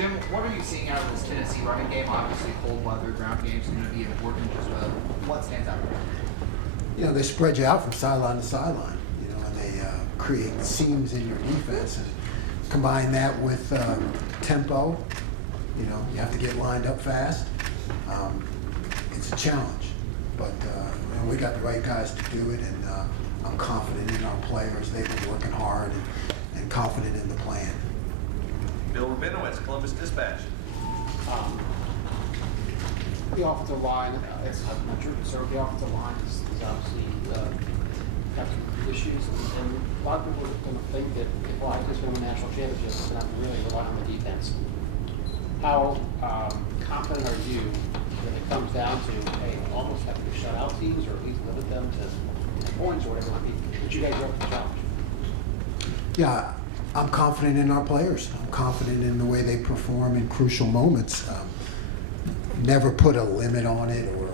Jim, what are you seeing out of this Tennessee running game? Obviously, cold weather, ground games going to be important as well. What stands out? They spread you out from sideline to sideline, and they create seams in your defense. And combine that with tempo, you have to get lined up fast. It's a challenge, but we got the right guys to do it, and I'm confident in our players. They've been working hard and confident in the plan. Bill Rabinowitz, Columbus Dispatch. The offensive line, I'm not sure concerned with the offensive line is obviously got some issues, and a lot of people are going to think that if Washington's going to win national championships, it's going to rely on the defense. How confident are you when it comes down to, hey, almost having to shut out teams or at least limit them to 10 points or whatever it might be, that you guys are up to the challenge? Yeah, I'm confident in our players. I'm confident in the way they perform in crucial moments. Never put a limit on it, or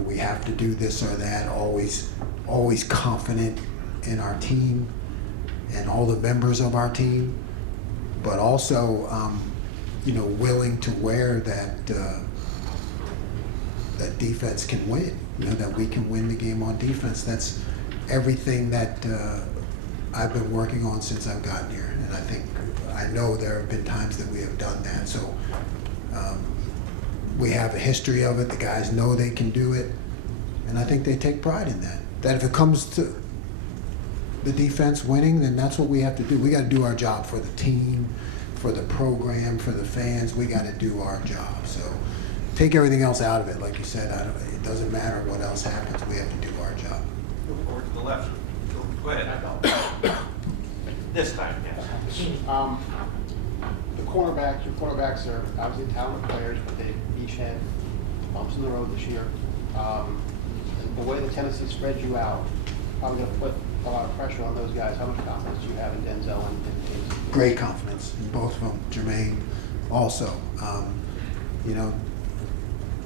we have to do this or that. Always confident in our team and all the members of our team, but also willing to wear that that defense can win. That we can win the game on defense. That's everything that I've been working on since I've gotten here, and I know there have been times that we have done that. So we have a history of it. The guys know they can do it, and I think they take pride in that. That if it comes to the defense winning, then that's what we have to do. We got to do our job for the team, for the program, for the fans. We got to do our job. So take everything else out of it. Like you said, it doesn't matter what else happens. We have to do our job. Over to the left. Go ahead. This time, yes. Your cornerbacks are obviously talented players, but they each had bumps in the road this year. The way that Tennessee spread you out, probably going to put a lot of pressure on those guys. How much confidence do you have in Denzel and James? Great confidence in both of them. Jermaine also.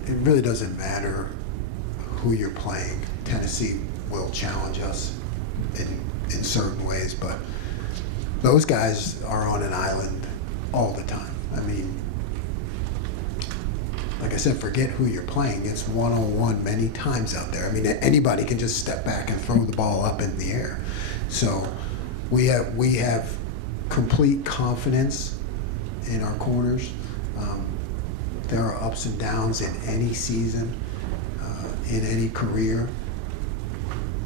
It really doesn't matter who you're playing. Tennessee will challenge us in certain ways, but those guys are on an island all the time. Like I said, forget who you're playing. It's one-on-one many times out there. Anybody can just step back and throw the ball up in the air. So we have complete confidence in our corners. There are ups and downs in any season, in any career,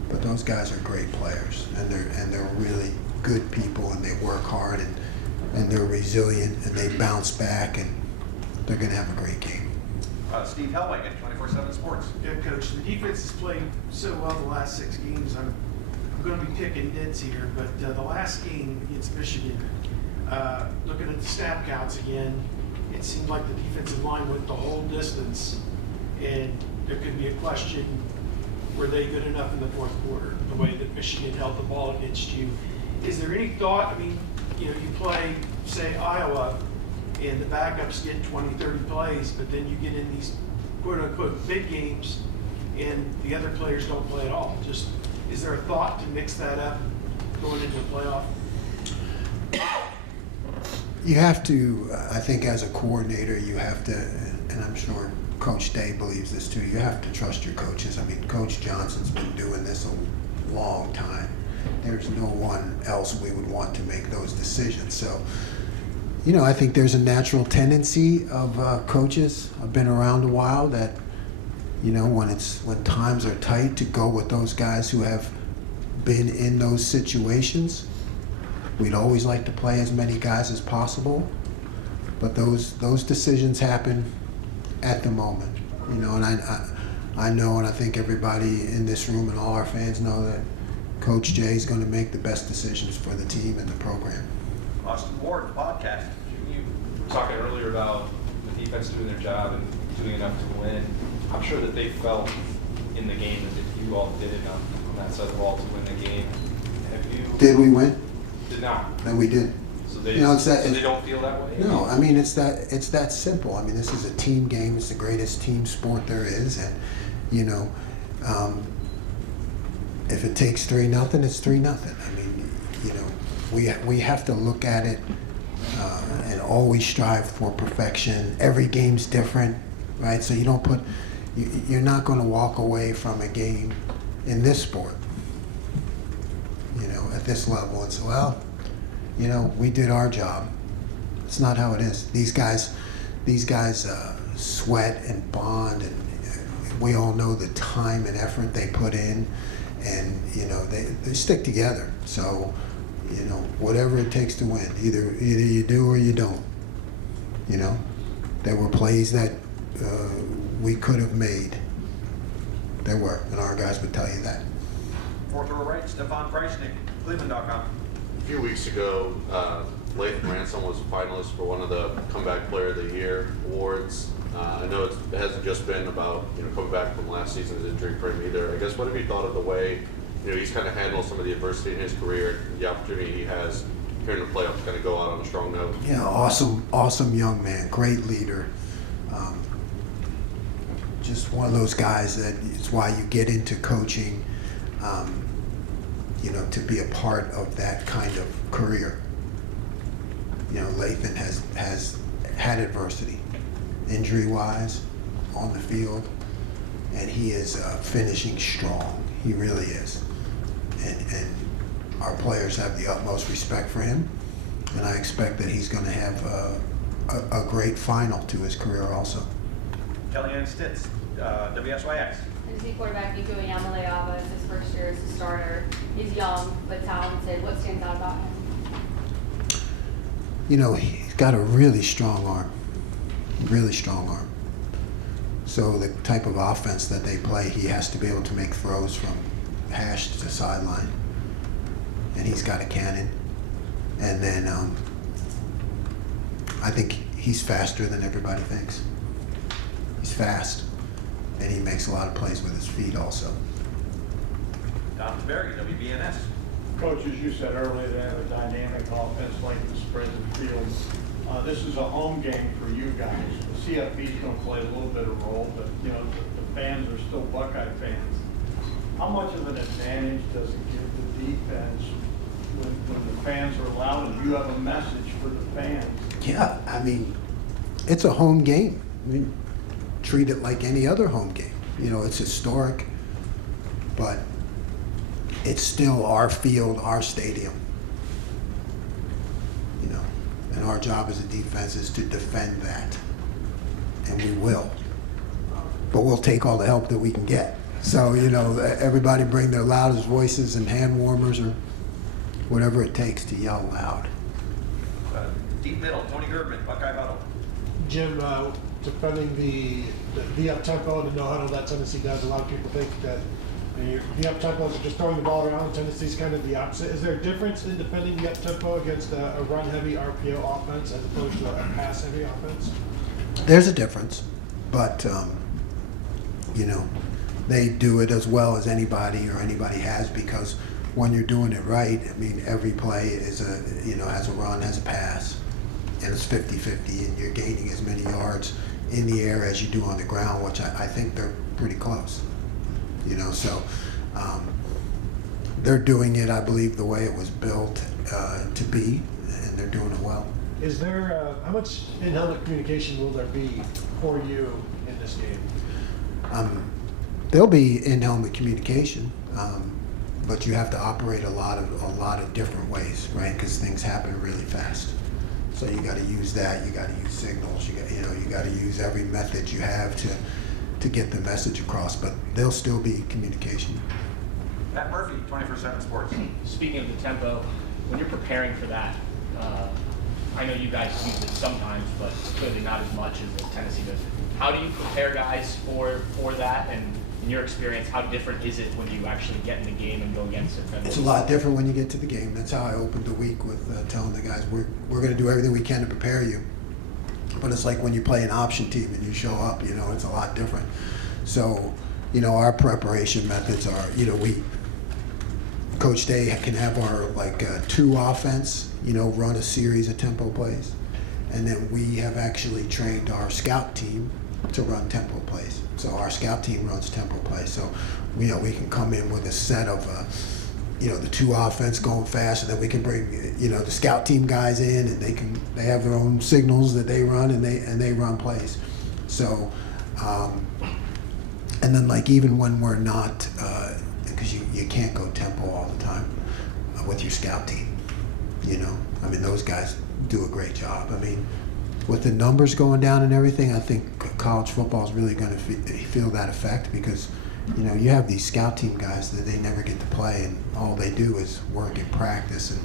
but those guys are great players, and they're really good people, and they work hard, and they're resilient, and they bounce back, and they're going to have a great game. Steve Helwig at 24/7 Sports. Yeah, Coach, the defense has played so well the last 6 games. I'm going to be picking nits here, but the last game against Michigan, looking at the snap counts again, it seemed like the defensive line went the whole distance, and there could be a question, were they good enough in the fourth quarter, the way that Michigan held the ball against you? Is there any thought, you play, say, Iowa, and the backups get 20, 30 plays, but then you get in these quote-unquote big games, and the other players don't play at all. Just, is there a thought to mix that up going into the playoff? You have to, I think as a coordinator, you have to, and I'm sure Coach Day believes this too, you have to trust your coaches. Coach Johnson's been doing this a long time. There's no one else we would want to make those decisions. So, I think there's a natural tendency of coaches, I've been around a while, that, when times are tight, to go with those guys who have been in those situations. We'd always like to play as many guys as possible, but those decisions happen at the moment, and I know, and I think everybody in this room and all our fans know that Coach Jay is going to make the best decisions for the team and the program. Austin Ward, podcast. You were talking earlier about the defense doing their job and doing enough to win. I'm sure that they felt in the game that if you all did enough on that side of the ball to win the game. Have you? Did we win? Did not. Then we did. So they, they don't feel that way? No, it's that simple. This is a team game. It's the greatest team sport there is, and if it takes 3-0, it's 3-0. We have to look at it and always strive for perfection. Every game's different, right? So you don't put, you're not going to walk away from a game in this sport, you know, at this level and say, well, you know, we did our job. It's not how it is. These guys sweat and bond, and we all know the time and effort they put in, and you know they stick together. So, you know, whatever it takes to win, either you do or you don't. You know, there were plays that we could have made. There were, and our guys would tell you that. Fourth row right, Stefan Preissnick, Cleveland.com. A few weeks ago, Lathan Ransom was a finalist for one of the Comeback Player of the Year awards. I know it hasn't just been about, you know, coming back from last season's injury for him either. I guess, what have you thought of the way, you know, he's kind of handled some of the adversity in his career, the opportunity he has here in the playoffs to kind of go out on a strong note? Yeah, awesome young man, great leader. Just one of those guys that it's why you get into coaching, you know, to be a part of that kind of career. You know, Lathan has had adversity, injury-wise, on the field, and he is finishing strong. He really is. And our players have the utmost respect for him, and I expect that he's going to have a great final to his career also. Kellyanne Stitz, WSYX. Tennessee quarterback Nico Yamaleava is his first year as a starter. He's young but talented. What stands out about him? You know, he's got a really strong arm. Really strong arm. So the type of offense that they play, he has to be able to make throws from hash to sideline. And he's got a cannon. And then I think he's faster than everybody thinks. He's fast. And he makes a lot of plays with his feet also. Don Taveri, WBNS. Coach, as you said earlier, they have a dynamic offense like the spread of the field. This is a home game for you guys. The CFB's going to play a little bit of role, but you know the fans are still Buckeye fans. How much of an advantage does it give the defense when the fans are loud and you have a message for the fans? Yeah, I mean, it's a home game. I mean, treat it like any other home game. You know, it's historic, but it's still our field, our stadium. You know, and our job as a defense is to defend that, and we will. But we'll take all the help that we can get. So, you know, everybody bring their loudest voices and hand warmers or whatever it takes to yell loud. Deep middle, Tony Gertman, Buckeye Huddle. Jim, defending the up-tempo and the no-huddle that Tennessee does, a lot of people think that the up-tempo is just throwing the ball around, and Tennessee's kind of the opposite. Is there a difference in defending the up-tempo against a run-heavy RPO offense as opposed to a pass-heavy offense? There's a difference, but, you know, they do it as well as anybody has, because when you're doing it right, I mean, every play is has a run, has a pass, and it's 50-50, and you're gaining as many yards in the air as you do on the ground, which I think they're pretty close. You know, so they're doing it, I believe, the way it was built to be, and they're doing it well. Is there, how much in-helmet communication will there be for you in this game? There'll be in-helmet communication, but you have to operate a lot of different ways, right? Because things happen really fast. So you got to use that. You got to use signals. You got to use every method you have to get the message across. But there'll still be communication. Pat Murphy, 24/7 Sports. Speaking of the tempo, when you're preparing for that, I know you guys use it sometimes, but clearly not as much as Tennessee does. How do you prepare guys for that? And in your experience, how different is it when you actually get in the game and go against it? It's a lot different when you get to the game. That's how I opened the week with telling the guys, we're going to do everything we can to prepare you. But it's like when you play an option team and you show up, you know, it's a lot different. So, you know, our preparation methods are, you know, Coach Day can have our two offense, you know, run a series of tempo plays. And then we have actually trained our scout team to run tempo plays. So our scout team runs tempo plays. So, you know, we can come in with a set of, the two offense going fast, and then we can bring the scout team guys in, and they have their own signals that they run, and they run plays. So, and then like even when we're not, because you can't go tempo all the time with your scout team. I mean, those guys do a great job. I mean, with the numbers going down and everything, I think college football is really going to feel that effect, because you have these scout team guys that they never get to play, and all they do is work and practice, and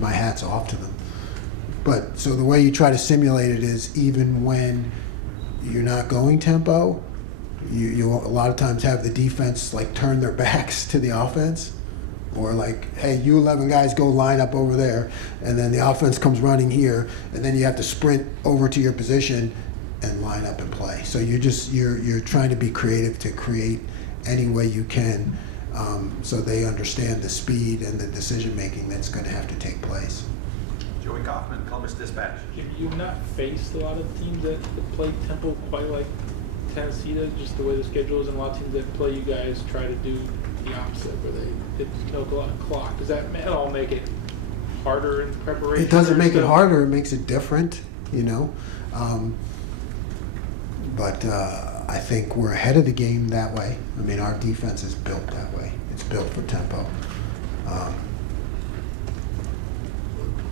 my hat's off to them. But so the way you try to simulate it is, even when you're not going tempo, you a lot of times have the defense like turn their backs to the offense, or like, hey, you 11 guys go line up over there, and then the offense comes running here, and then you have to sprint over to your position and line up and play. So you're trying to be creative to create any way you can, so they understand the speed and the decision making that's going to have to take place. Joey Kaufman, Columbus Dispatch. You've not faced a lot of teams that play tempo quite like Tennessee does, just the way the schedule is, and a lot of teams that play you guys try to do the opposite, where they milk a lot of clock. Does that at all make it harder in preparation? It doesn't make it harder. It makes it different, but I think we're ahead of the game that way. I mean, our defense is built that way. It's built for tempo.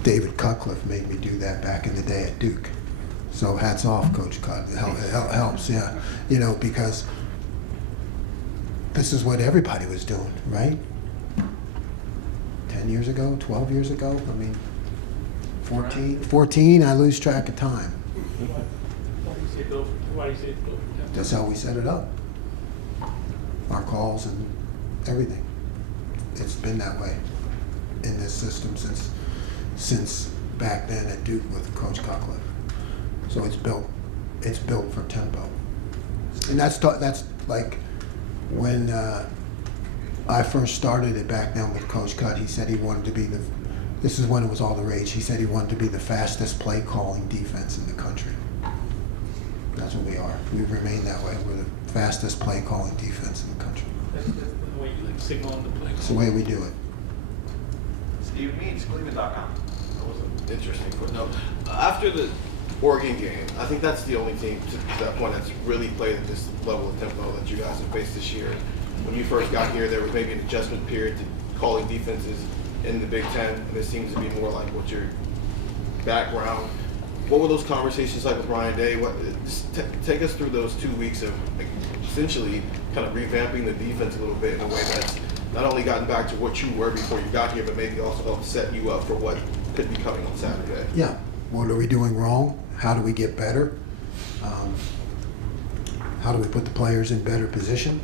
David Cutcliffe made me do that back in the day at Duke. So hats off, Coach Cut. It helps, yeah. Because this is what everybody was doing, right? 10 years ago, 12 years ago, I mean, 14, I lose track of time. Why do you say it's built for tempo? That's how we set it up. Our calls and everything. It's been that way in this system since back then at Duke with Coach Cutcliffe. So it's built for tempo. And that's like when I first started it back then with Coach Cut. He said he wanted to be this is when it was all the rage. He said he wanted to be the fastest play calling defense in the country. That's what we are. We've remained that way. We're the fastest play calling defense in the country. That's the way you signal on the play. It's the way we do it. Steve Means, Cleveland.com. That was an interesting footnote. After the Oregon game, I think that's the only team to that point that's really played at this level of tempo that you guys have faced this year. When you first got here, there was maybe an adjustment period to calling defenses in the Big Ten, and this seems to be more like what your background. What were those conversations like with Ryan Day? Take us through those 2 weeks of essentially kind of revamping the defense a little bit in a way that's not only gotten back to what you were before you got here, but maybe also helped set you up for what could be coming on Saturday. Yeah. What are we doing wrong? How do we get better? How do we put the players in better position?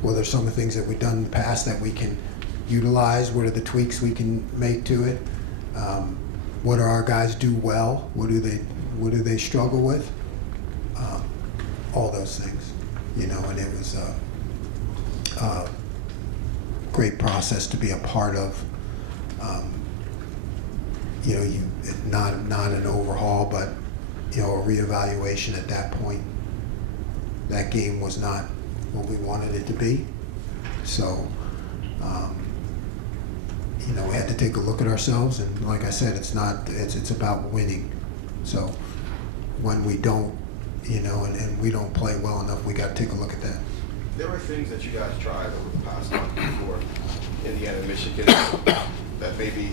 What are some of the things that we've done in the past that we can utilize? What are the tweaks we can make to it? What do our guys do well? What do they struggle with? All those things, and it was a great process to be a part of. Not an overhaul, but a reevaluation at that point. That game was not what we wanted it to be, so we had to take a look at ourselves, and like I said, it's about winning. So when we don't, and we don't play well enough, we got to take a look at that. There were things that you guys tried over the past month before Indiana, Michigan, that maybe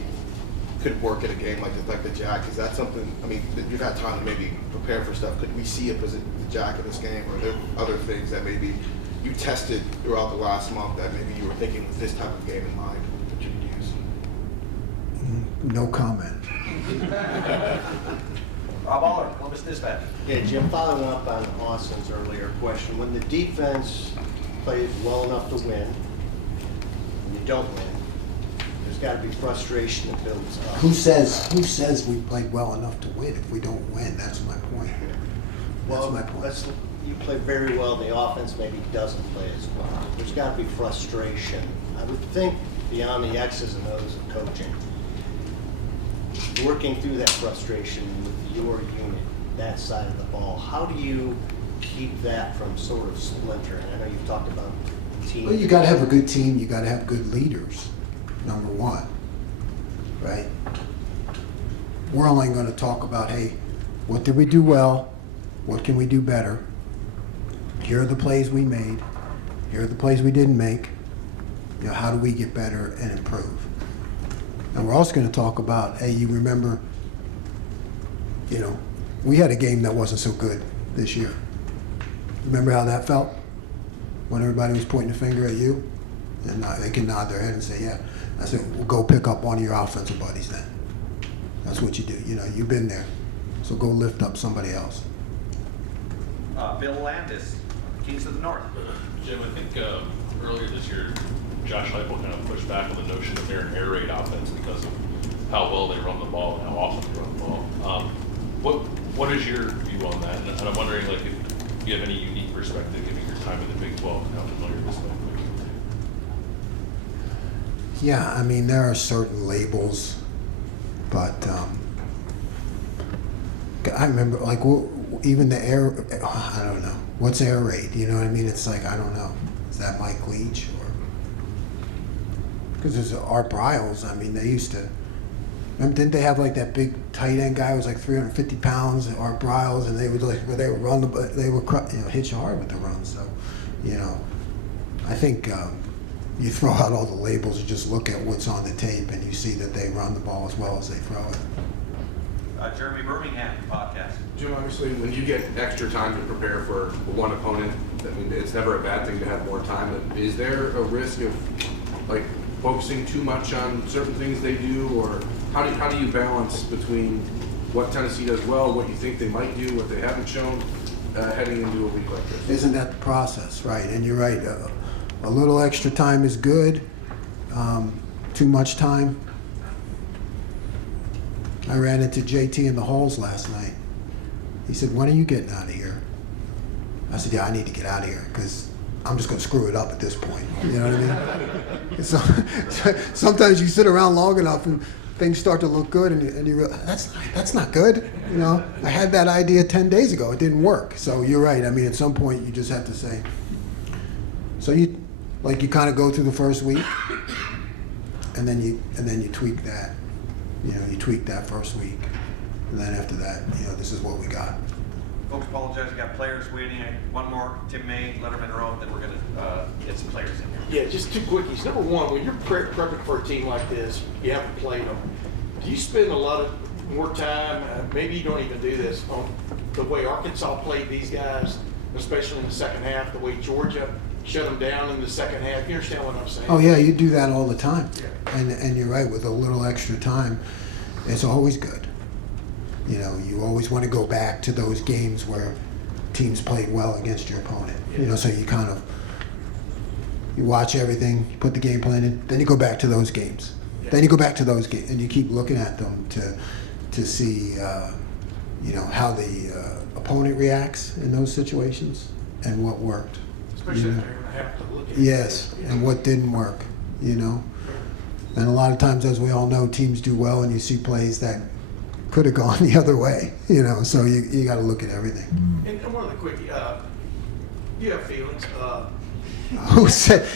could work in a game like the Jack. Is that something? I mean, you've had time to maybe prepare for stuff. Could we see the Jack in this game, or are there other things that maybe you tested throughout the last month that maybe you were thinking with this type of game in mind that you could use? No comment. Rob Aller, Columbus Dispatch. Yeah, Jim, following up on Austin's earlier question, when the defense plays well enough to win, and you don't win, there's got to be frustration that builds up. Who says we played well enough to win if we don't win? That's my point. That's my point. You play very well, the offense maybe doesn't play as well. There's got to be frustration. I would think beyond the X's and O's of coaching, working through that frustration with your unit, that side of the ball, how do you keep that from sort of splintering? I know you've talked about team? Well, you got to have a good team. You got to have good leaders. Number one, right? We're only going to talk about, hey, what did we do well? What can we do better? Here are the plays we made. Here are the plays we didn't make. You know, how do we get better and improve? And we're also going to talk about, hey, you remember, you know, we had a game that wasn't so good this year. Remember how that felt? When everybody was pointing a finger at you? And they can nod their head and say, yeah. I said, well, go pick up one of your offensive buddies then. That's what you do. You know, you've been there. So go lift up somebody else. Bill Landis, Kings of the North. Jim, I think earlier this year, Josh Heupel kind of pushed back on the notion of their air raid offense because of how well they run the ball and how often they run the ball. What is your view on that? And I'm wondering, like, if you have any unique perspective, given your time in the Big 12 and how familiar this might be. Yeah, I mean, there are certain labels, but I remember, like, even the air, I don't know. What's air raid? You know what I mean? It's like, I don't know. Is that Mike Leach? Or because there's Art Briles. I mean, they used to, remember, didn't they have like that big tight end guy who was like 350 pounds, Art Briles, and they would like, they would run they would, you know, hit you hard with the run. So, you know, I think you throw out all the labels, you just look at what's on the tape, and you see that they run the ball as well as they throw it. Jeremy Birmingham, podcast. Jim, obviously, when you get extra time to prepare for one opponent, I mean, it's never a bad thing to have more time. Is there a risk of, like, focusing too much on certain things they do, or how do you balance between what Tennessee does well, what you think they might do, what they haven't shown, heading into a week like this? Isn't that the process, right? And you're right. A little extra time is good. Too much time. I ran into JT in the halls last night. He said, when are you getting out of here? I said, yeah, I need to get out of here because I'm just going to screw it up at this point. You know what I mean? So, sometimes you sit around long enough and things start to look good and you realize, that's not good. You know, I had that idea 10 days ago. It didn't work. So you're right. I mean, at some point you just have to say. So you kind of go through the first week and then you tweak that. You know, you tweak that first week, and then after that, you know, this is what we got. Folks, apologize. We got players waiting. One more, Tim May, Letterman Rowe, then we're going to get some players in here. Yeah, just two quickies. Number one, when you're prepping for a team like this, you haven't played them. Do you spend a lot of more time, maybe you don't even do this, on the way Arkansas played these guys, especially in the second half, the way Georgia shut them down in the second half? You understand what I'm saying? Oh yeah, you do that all the time. Yeah. And you're right, with a little extra time, it's always good. You know, you always want to go back to those games where teams played well against your opponent. Yeah. You know, so you watch everything, you put the game plan in, then you go back to those games. Yeah. Then you go back to those games, and you keep looking at them to see, you know, how the opponent reacts in those situations and what worked. Especially you know? if they're going to have to look at Yes, it. and what didn't work, you know. And a lot of times, as we all know, teams do well, and you see plays that could have gone the other way, you know. So you got to look at everything. And one of the quick, you have feelings. Who said?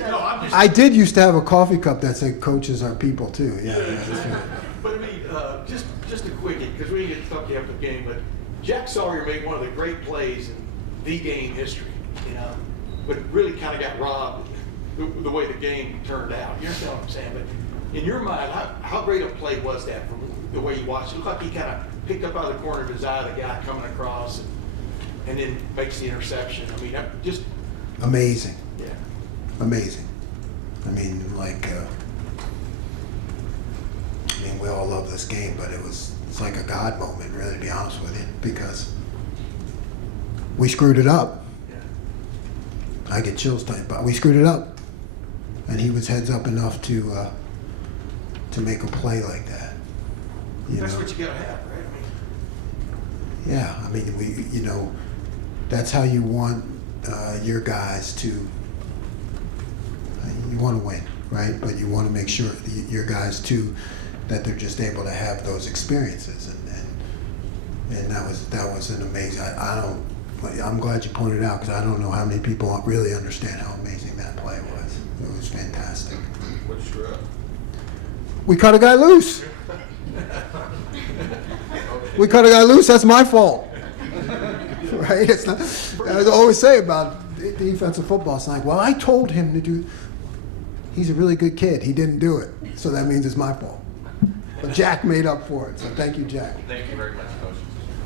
No, I'm just. I did used to have a coffee cup that said "Coaches are people too." Yeah. But I mean, just a quickie, because we didn't get to talk to you after the game, but Jack Sawyer made one of the great plays in the game history, you know, but really kind of got robbed the way the game turned out. You understand what I'm saying? But in your mind, how great a play was that from the way you watched it? It looked like he kind of picked up out of the corner of his eye the guy coming across and then makes the interception. I mean, just Amazing. yeah. Amazing. I mean, we all love this game, but it's like a God moment, really, to be honest with you, because we screwed it up. Yeah. I get chills talking about we screwed it up, and he was heads up enough to make a play like that. That's what you gotta have, right? Yeah, I mean, you know, that's how you want your guys to. You want to win, right? But you want to make sure your guys too that they're just able to have those experiences, and that was an amazing. I'm glad you pointed out, because I don't know how many people really understand how amazing that It was fantastic. What screw up? We cut a guy loose. We cut a guy loose. That's my fault. Right? It's not, I always say about defensive football. It's like, well, I told him to do. He's a really good kid. He didn't do it, so that means it's my fault. But Jack made up for it. So thank you, Jack. Thank you very much, Coach.